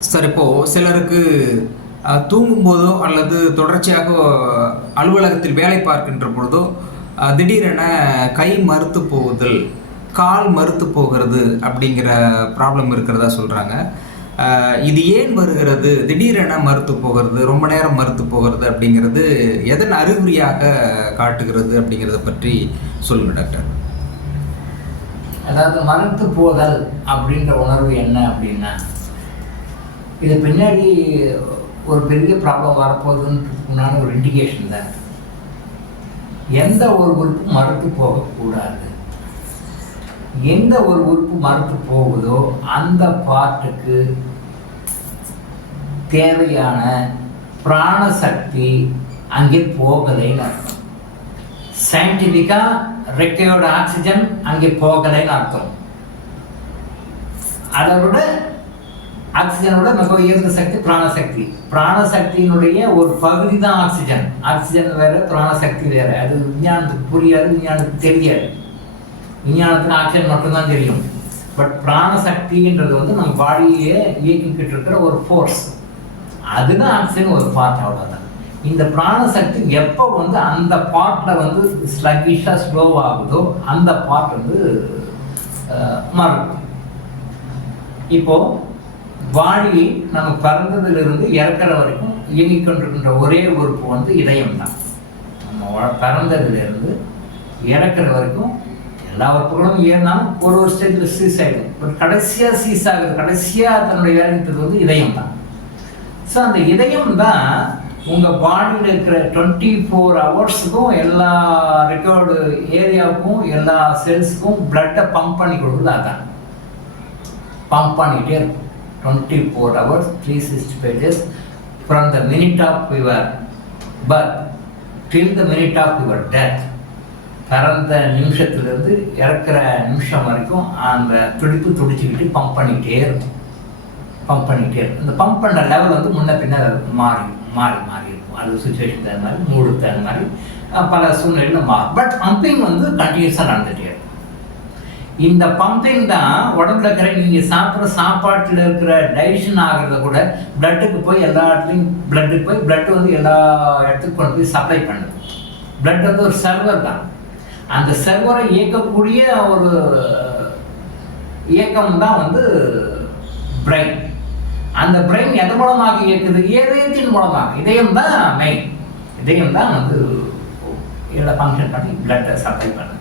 Sir இப்போ சிலருக்கு தூங்கும்போதோ அல்லது தொடர்ச்சியாக அலுவலகத்தில் வேலை பார்க்கின்ற பொழுதோ திடீரென கை மறுத்து போகுதல் கால் மறுத்து போகிறது அப்படிங்கிற ப்ராப்ளம் இருக்கிறதா சொல்கிறாங்க இது ஏன் வருகிறது? திடீரென மறுத்து போகிறது ரொம்ப நேரம் மறுத்து போகிறது அப்படிங்கிறது எதன் அறிகுறியாக காட்டுகிறது அப்படிங்கிறத பற்றி சொல்லுங்கள் டாக்டர். அதாவது மறுத்து போதல் அப்படின்ற உணர்வு என்ன அப்படின்னா இது பின்னாடி ஒரு பெரிய ப்ராப்ளம் வரப்போகுதுன்னு ஒரு இண்டிகேஷன் தான். எந்த ஒரு உறுப்பும் மறுத்து போகக்கூடாது எந்த ஒரு உறுப்பு மறுத்து போகுதோ அந்த பார்ட்டுக்கு தேவையான பிராணசக்தி அங்கே போகலைன்னு அர்த்தம். சயின்டிஃபிக்காக ரெக்கையோட ஆக்சிஜன் அங்கே போகலைன்னு அர்த்தம். அதை விட ஆக்சிஜனோட மிக உயர்ந்த சக்தி பிராணசக்தி. பிராணசக்தியினுடைய ஒரு பகுதி தான் ஆக்சிஜன். ஆக்சிஜன் வேற பிராணசக்தி வேற. அது விஞ்ஞானத்துக்கு புரியாது விஞ்ஞானத்துக்கு தெரியாது. விஞ்ஞானத்துக்கு ஆக்சிஜன் மட்டும்தான் தெரியும். பட் பிராணசக்தின்றது வந்து நம்ம பாடியே இயக்கிக்கிட்டு இருக்கிற ஒரு ஃபோர்ஸ் அதுதான் ஆக்சிஜன் ஒரு பார்ட் அவ்வளோதான் இந்த பிராணசக்தி எப்போ வந்து அந்த பார்ட்டில் வந்து ஸ்லக்கிஷாக ஸ்லோ ஆகுதோ அந்த பார்ட் வந்து மறக்கும் இப்போது பாடி நம்ம பிறந்ததுலேருந்து இறக்குற வரைக்கும் இயங்கிக்கொண்டிருக்கின்ற ஒரே உறுப்பு வந்து இதயம் தான் நம்ம பிறந்ததுலேருந்து இறக்குற வரைக்கும் எல்லா உறுப்புகளும் ஏறினாலும் ஒரு ஒரு ஸ்டேஜில் சீஸ் ஆகிடும் பட் கடைசியாக சீஸ் ஆகுது. கடைசியாக தன்னுடைய வேலைத்தது வந்து இதயம் தான் ஸோ அந்த இதயம் தான் உங்கள் பாடியில் இருக்கிற டுவெண்ட்டி ஃபோர் ஹவர்ஸுக்கும் எல்லா ரெக்கார்டு ஏரியாவுக்கும் எல்லா செல்ஸுக்கும் பிளட்டை பம்ப் பண்ணி கொடுக்குறது அதான். பம்ப் பண்ணிகிட்டே இருக்கும். Twenty four hours three from the minute of the minute of your minute of the minute of your பிறந்த நிமிஷத்துலேருந்து இறக்குற நிமிஷம் வரைக்கும் அந்த துடிப்பு துடிச்சுக்கிட்டு பம்ப் பண்ணிக்கிட்டே இருக்கும். பம்ப் பண்ணிகிட்டே இருக்கும். இந்த பம்ப் பண்ணுற லெவல் வந்து முன்ன பின்ன மாறி மாறி மாறி இருக்கும். அது சுச்சுவேஷன் தகுந்த மாதிரி மூடு தகுந்த மாதிரி பல சூழ்நிலையில் மாறும். பட் பம்பிங் வந்து கண்டினியூஸாக நடந்துகிட்டே இந்த பம்பிங் தான் உடம்புல இருக்கிற நீங்கள் சாப்பிட்ற சாப்பாட்டில் இருக்கிற டைஜஷன் ஆகிறத கூட பிளட்டுக்கு போய் எல்லா இடத்துலையும் பிளட்டுக்கு போய் பிளட் வந்து எல்லா இடத்துக்கும் கொண்டு போய் சப்ளை பண்ணுது. பிளட் வந்து ஒரு சர்வர் தான். அந்த சர்வரை இயக்கக்கூடிய ஒரு இயக்கம் தான் வந்து பிரெயின் அந்த பிரெயின் எது மூலமாக இயக்குது? இதயத்தின் மூலமாக. இதயம் தான் மெயின் இதயம் தான் வந்து இதில் ஃபங்க்ஷன் பண்ணி பிளட்டை சப்ளை பண்ணுது.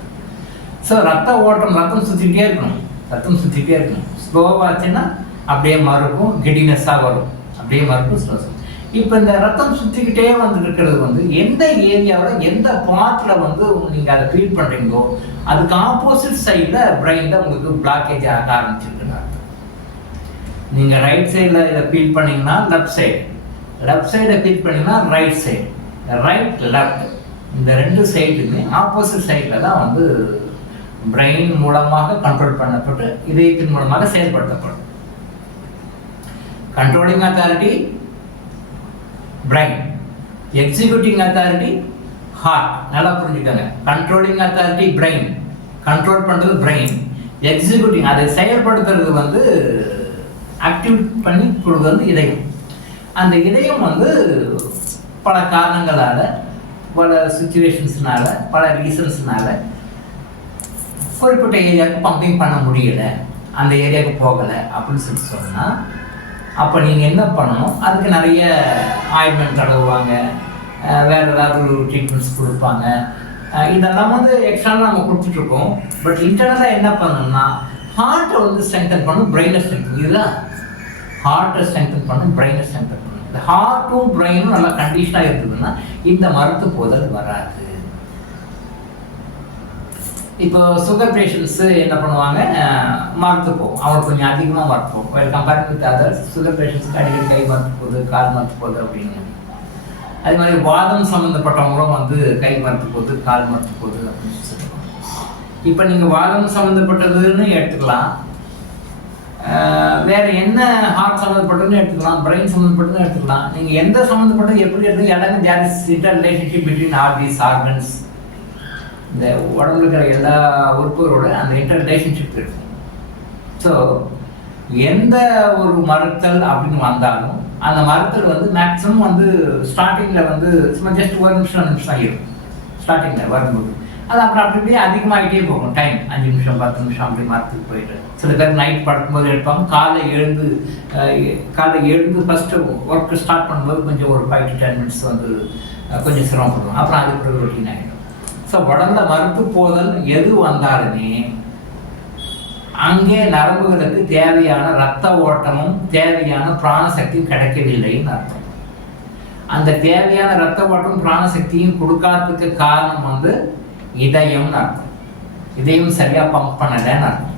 ஸோ ரத்த ஓட்டம் ரத்தம் சுற்றிக்கிட்டே இருக்கணும். ரத்தம் சுற்றிக்கிட்டே இருக்கணும். ஸ்லோவாச்சுன்னா அப்படியே மறுக்கும் கிடினஸாக வரும். அப்படியே மறுக்கும் ஸ்லோ இப்போ இந்த ரத்தம் சுற்றிக்கிட்டே வந்து இருக்கிறது வந்து எந்த ஏரியாவில் எந்த பார்ட்டில் வந்து நீங்கள் அதை ஃபீல் பண்ணுறீங்களோ அதுக்கு ஆப்போசிட் சைடில் பிரெயினில் உங்களுக்கு பிளாக்கேஜ் ஆக ஆரம்பிச்சிருக்குன்னு அர்த்தம். நீங்கள் ரைட் சைடில் இதை ஃபீல் பண்ணிங்கன்னா லெஃப்ட் சைடு லெஃப்ட் சைடை ஃபீல் பண்ணிங்கன்னா ரைட் சைடு ரைட் லெஃப்ட் இந்த ரெண்டு சைடுமே ஆப்போசிட் சைடில் தான் வந்து பிரெயின் மூலமாக கண்ட்ரோல் பண்ணப்பட்டு இதயத்தின் மூலமாக செயல்படுத்தப்படும். Controlling authority brain executing authority heart நல்லா புரிஞ்சுக்கோங்க. கண்ட்ரோலிங் அத்தாரிட்டி பிரெயின் கண்ட்ரோல் பண்ணுறது பிரெயின் எக்ஸிக்யூட்டிங் அதை செயல்படுத்துறது வந்து ஆக்டிவ் பண்ணி கொடுக்குறது வந்து இதயம். அந்த இதயம் வந்து பல காரணங்களால் பல சுச்சுவேஷன்ஸ்னால பல ரீசன்ஸ்னால குறிப்பிட்ட ஏரியாவுக்கு பம்பிங் பண்ண முடியல. அந்த ஏரியாவுக்கு போகலை அப்படின்னு சொல்லி சொன்னால் அப்போ நீங்கள் என்ன பண்ணணும்? அதுக்கு நிறைய ஆயின்மெண்ட் தடவுவாங்க. வேறு ஏதாவது ட்ரீட்மெண்ட்ஸ் கொடுப்பாங்க. இதெல்லாம் வந்து எக்ஸ்ட்ரா நம்ம கொடுத்துட்ருக்கோம். பட் இன்டர்னலாக என்ன பண்ணணும்னா ஹார்ட்டை வந்து ஸ்ட்ரென்தன் பண்ணும் பிரெயினை ஸ்ட்ரென்தன் இதுதான் ஹார்ட்டை ஸ்ட்ரென்தன் பண்ணும் பிரெயினை ஸ்ட்ரென்தன் பண்ணும் இந்த ஹார்ட்டும் பிரெயினும் நல்லா கண்டிஷனாக இருந்ததுன்னா இந்த மருத்து போதல் வராது. இப்போ சுகர் பேஷண்ட்ஸு என்ன பண்ணுவாங்க? அஹ், மரத்து போகும். அவங்களுக்கு கொஞ்சம் அதிகமாக மரத்து போகும். கம்பேர் வித் அதர்ஸ் சுகர் பேஷண்ட்ஸ்க்கு அடிக்கடி கை மரத்து போகுது கால் மரத்து போகுது அப்படின்னு. அதே மாதிரி வாதம் சம்மந்தப்பட்டவங்களும் வந்து கை மரத்து போகுது கால் மரத்து போகுது அப்படின்னு சொல்லுவாங்க. இப்போ நீங்கள் வாதம் சம்மந்தப்பட்டதுன்னு எடுத்துக்கலாம். வேற என்ன ஹார்ட் சம்மந்தப்பட்டதுன்னு எடுத்துக்கலாம் பிரெயின் சம்மந்தப்பட்டதுன்னு எடுத்துக்கலாம். நீங்கள் எந்த சம்மந்தப்பட்டது எப்படி எடுத்து எல்லாமே their relationship between our these organs இந்த உடம்புல இருக்கிற எல்லா உறுப்புகளோட அந்த இன்டர் ரிலேஷன்ஷிப் இருக்கும் ஸோ எந்த ஒரு மறுத்தல் அப்படின்னு வந்தாலும் அந்த மறுத்தல் வந்து மேக்ஸிமம் வந்து ஸ்டார்டிங்கில் வந்து சும்மா ஜஸ்ட் ஒரு நிமிஷம் ரெண்டு நிமிஷம் ஆகிடும் ஸ்டார்டிங்கில் வரும்போது. அது அப்புறம் அப்படி அப்படியே அதிகமாகிட்டே போகும். டைம் அஞ்சு நிமிஷம் பத்து நிமிஷம் அப்படி மரத்துக்கு போயிட்டு. சில பேர் நைட் படுக்கும்போது எடுப்பாங்க. காலை எழுந்து காலை எழுந்து ஃபஸ்ட்டு ஒர்க்கு ஸ்டார்ட் பண்ணும்போது கொஞ்சம் ஒரு ஃபைவ் டு டென் மினிட்ஸ் வந்து கொஞ்சம் சிரமப்படும் அப்புறம் அதுக்கு ரொட்டீன் ஆகிடும் ஸோ உடந்த மறுத்து போதல் எது வந்தாலுமே அங்கே நரம்புகளுக்கு தேவையான ரத்த ஓட்டமும் தேவையான பிராணசக்தியும் கிடைக்கவில்லைன்னு அர்த்தம். அந்த தேவையான ரத்த ஓட்டம் பிராணசக்தியும் கொடுக்காததுக்கு காரணம் வந்து இதயம்னு அர்த்தம். இதயம் சரியாக பம்ப் பண்ணலைன்னு அர்த்தம்.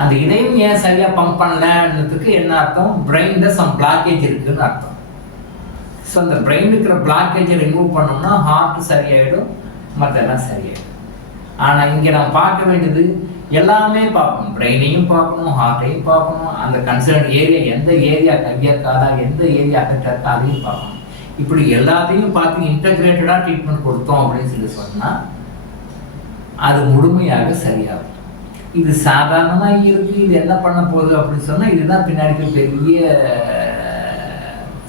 அந்த இதயம் ஏன் சரியாக பம்ப் பண்ணலன்றதுக்கு என்ன அர்த்தம்? பிரெயினில் சம் பிளாக்கேஜ் இருக்குன்னு அர்த்தம். ஸோ அந்த பிரெயின் இருக்கிற பிளாக்கேஜை ரிமூவ் பண்ணோம்னா ஹார்ட் சரியாயிடும் மற்றெல்லாம் சரியாயிடும். ஆனால் இங்கே நம்ம பார்க்க வேண்டியது எல்லாமே பார்க்கணும். பிரெயினையும் பார்க்கணும் ஹார்ட்டையும் பார்க்கணும். அந்த கன்சர்ன் ஏரியா எந்த ஏரியா கையா எந்த ஏரியா அஃபெக்ட் இருக்கா அதையும் பார்க்கணும். இப்படி எல்லாத்தையும் பார்த்து இன்டகிரேட்டடாக ட்ரீட்மெண்ட் கொடுத்தோம் அப்படின்னு சொல்லி சொன்னால் அது முழுமையாக சரியாகும். இது சாதாரணமாக இருக்குது இது என்ன பண்ண போகுது அப்படின்னு சொன்னால் இதுதான் பின்னாடி பெரிய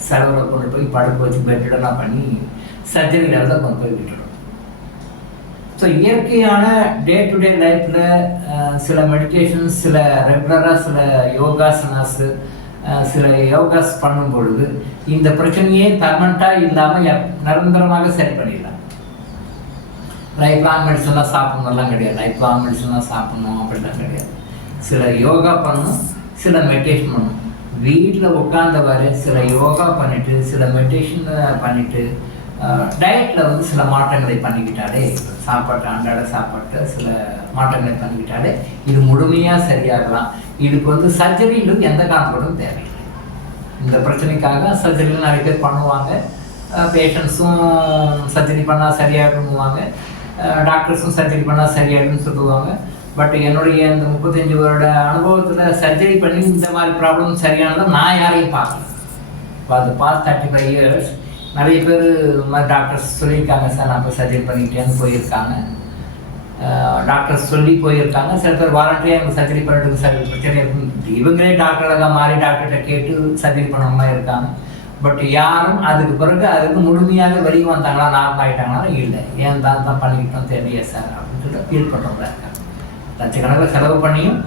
செலவில் கொண்டு போய் படுக்க வச்சு பெட்டடெல்லாம் பண்ணி சர்ஜரி லெவலில் கொண்டு போய் விட்டுடும் ஸோ இயற்கையான டே டு டே லைஃப்பில் சில மெடிடேஷன்ஸ் சில ரெகுலராக சில யோகாசனாஸு சில யோகாஸ் பண்ணும் பொழுது இந்த பிரச்சனையே பர்மனண்ட்டாக இல்லாமல் நிரந்தரமாக சரி பண்ணிடலாம். லைஃப் லாங் மெடிசன்லாம் சாப்பிட்ணும்லாம் கிடையாது. லைஃப் லாங் மெடிசன்லாம் சாப்பிட்ணும் அப்படிலாம் கிடையாது. சில யோகா பண்ணணும் சில மெடிடேஷன் பண்ணணும் வீட்டில் உட்காந்தவாறு சில யோகா பண்ணிட்டு சில மெடிடேஷன் பண்ணிட்டு டயட்டில் வந்து சில மாற்றங்களை பண்ணிக்கிட்டாலே சாப்பாட்டு அன்றாட சாப்பாட்டு சில மாற்றங்களை பண்ணிக்கிட்டாலே இது முழுமையாக சரியாகலாம். இதுக்கு வந்து சர்ஜரியிலும் எந்த காரணப்படும் தேவையில்லை. இந்த பிரச்சனைக்காக சர்ஜரியில் நிறைய பேர் பண்ணுவாங்க. பேஷண்ட்ஸும் சர்ஜரி பண்ணால் சரியாகிடுவாங்க டாக்டர்ஸும் சர்ஜரி பண்ணால் சரியாயிடும்னு சொல்லுவாங்க. பட் என்னுடைய இந்த முப்பத்தஞ்சு வருட அனுபவத்தில் சர்ஜரி பண்ணி இந்த மாதிரி ப்ராப்ளம் சரியானதை நான் யாரையும் பார்க்கல. இப்போ அந்த பாஸ்ட் தேர்ட்டி ஃபைவ் இயர்ஸ் நிறைய பேர் மாதிரி டாக்டர்ஸ் சொல்லியிருக்காங்க சார் நான் இப்போ சர்ஜரி பண்ணிக்கிட்டேன்னு போயிருக்காங்க. டாக்டர்ஸ் சொல்லி போயிருக்காங்க. சில பேர் வாலண்டியாக எனக்கு சர்ஜரி பண்ணுறதுக்கு சார் பிரச்சனை இருக்கு. இவங்களே டாக்டராக மாறி டாக்டர்கிட்ட கேட்டு சர்ஜரி பண்ணாமல் இருக்காங்க. பட் யாரும் அதுக்கு பிறகு அதுக்கு முழுமையாக வெளியே வந்தாங்களா நார்மல் ஆகிட்டாங்களா இல்லை. ஏன் தான் தான் பண்ணிக்கிட்டோம் தெரியல சார் அப்படின்னு ஃபீல் பண்ணுறவங்க இருக்காங்க. லட்சக்கணக்கில் செலவு பண்ணியும்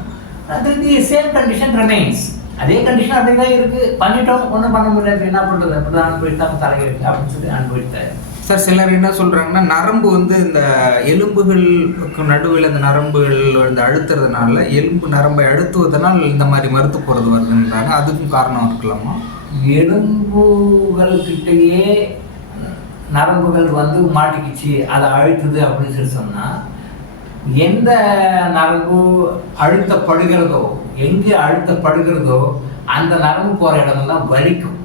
அது தி சேம் கண்டிஷன் ரிமைன்ஸ் அதே கண்டிஷன் அப்படி தான் இருக்குது பண்ணிட்டோம் ஒன்றும் பண்ண முடியாது என்ன பண்ணுறது அப்படி தான் அனுபவித்தாங்க தலையிருக்கு அப்படின்னு சொல்லி அனுபவித்தாரு சார் சிலர் என்ன சொல்றாங்கன்னா நரம்பு வந்து இந்த எலும்புகளுக்கு நடுவில் இந்த நரம்புகள் இந்த அழுத்துறதுனால எலும்பு நரம்பை அழுத்துவதனால் இந்த மாதிரி மறுத்து போறது வருதுன்றாங்க. அதுக்கும் காரணம் இருக்கலாமா? எலும்புகள்கிட்டயே நரம்புகள் வந்து மாட்டிக்கிச்சு அதை அழுத்துது அப்படின்னு சொல்லி சொன்னால் எந்த நரம்பு அழுத்தப்படுகிறதோ எங்கே அழுத்தப்படுகிறதோ அந்த நரம்பு போகிற இடமெல்லாம் வலிக்கும்.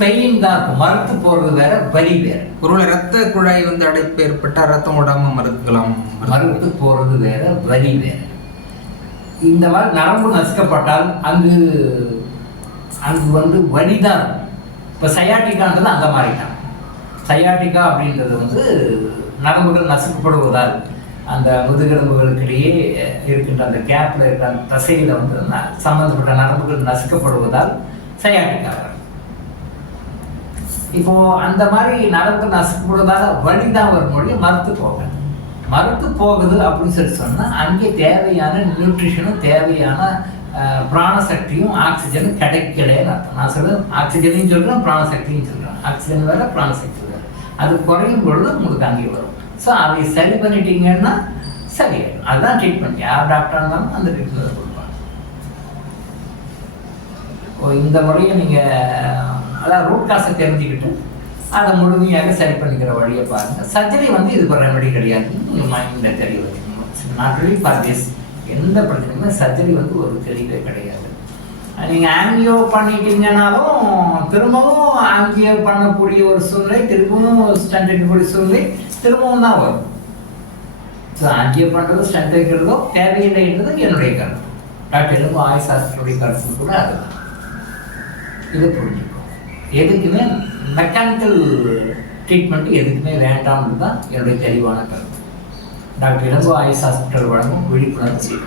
பெயின் தான் இருக்கும். மறுத்து போகிறது வேற வலி வேற. ஒருவேளை ரத்த குழாய் வந்து அடைப்பு ஏற்பட்டா ரத்தம் விடாம மறுக்கலாம் மறுத்து போகிறது வேற வலி வேற. இந்த மாதிரி நரம்பு நசுக்கப்பட்டால் அங்கு அங்கு வந்து வலி தான் இப்போ சயாட்டிக்கான்றது அந்த மாதிரி தான். சயாட்டிக்கா அப்படின்றது வந்து நரம்புகள் நசுக்கப்படுவதால் அந்த முதுகெலும்புகளுக்கிடையே இருக்கின்ற அந்த கேப்பில் இருக்கிற அந்த தசையில் வந்து சம்மந்தப்பட்ட சம்பந்தப்பட்ட நரம்புகள் நசுக்கப்படுவதால் சயாட்டிக்கா வரும் இப்போ அந்த மாதிரி நரம்பு நசுக்கப்படுவதால் வலி தான் வரும் மொழி மறுத்து போகாது மறுத்து போகுது அப்படின்னு சொல்லி சொன்னால் அங்கே தேவையான நியூட்ரிஷனும் தேவையான பிராணசக்தியும் ஆக்சிஜனும் கிடைக்கலன்னு அர்த்தம். நான் சொல்றது ஆக்சிஜனையும் சொல்கிறேன் பிராணசக்தியும் சொல்கிறேன் ஆக்சிஜன் வேறு பிராணசக்தி வேறு. அது குறையும் பொழுது உங்களுக்கு அங்கே வரும். ஸோ அதை சரி பண்ணிட்டீங்கன்னா சரியாயிடும் அதுதான் ட்ரீட்மெண்ட் யார் டாக்டராக இருந்தாலும் அந்த ட்ரீட்மெண்ட் கொடுப்பாங்க. ஓ, இந்த முறையை நீங்கள் அதான் ரூட் காசை தெரிஞ்சுக்கிட்டு அதை முழுமையாக சரி பண்ணிக்கிற வழியை பாருங்கள் சர்ஜரி வந்து இதுக்கு ஒரு ரெமெடி கிடையாது. நீங்கள் மைண்டில் தெரிய வச்சுக்கணும். நாட் really ஃபார் திஸ் எந்த பிரச்சனையுமே சர்ஜரி வந்து ஒரு தெளிவே கிடையாது. நீங்கள் ஆங்கியோ பண்ணிட்டீங்கனாலும் திரும்பவும் ஆங்கியோ பண்ணக்கூடிய ஒரு சூழ்நிலை திரும்பவும் ஸ்டண்ட் எடுக்கக்கூடிய சூழ்நிலை திரும்பவும் தான் வரும். ஸோ ஆங்கியோ பண்ணுறது ஸ்டண்ட் வைக்கிறதோ தேவையில்லைன்றது என்னுடைய கருத்து. டாக்டர் எலும்பு ஆயுசாஸ்திரத்துடைய கருத்து கூட அதுதான் இதை புரிஞ்சுக்கோ. எதுக்குமே மெக்கானிக்கல் ட்ரீட்மெண்ட் எதுக்குமே வேண்டாம்னு தான் என்னுடைய தெளிவான கருத்து. டாக்டர் இளங்கோ ஆயுஷ் ஹாஸ்பிட்டல் வழங்கும் விழிப்புணர்வு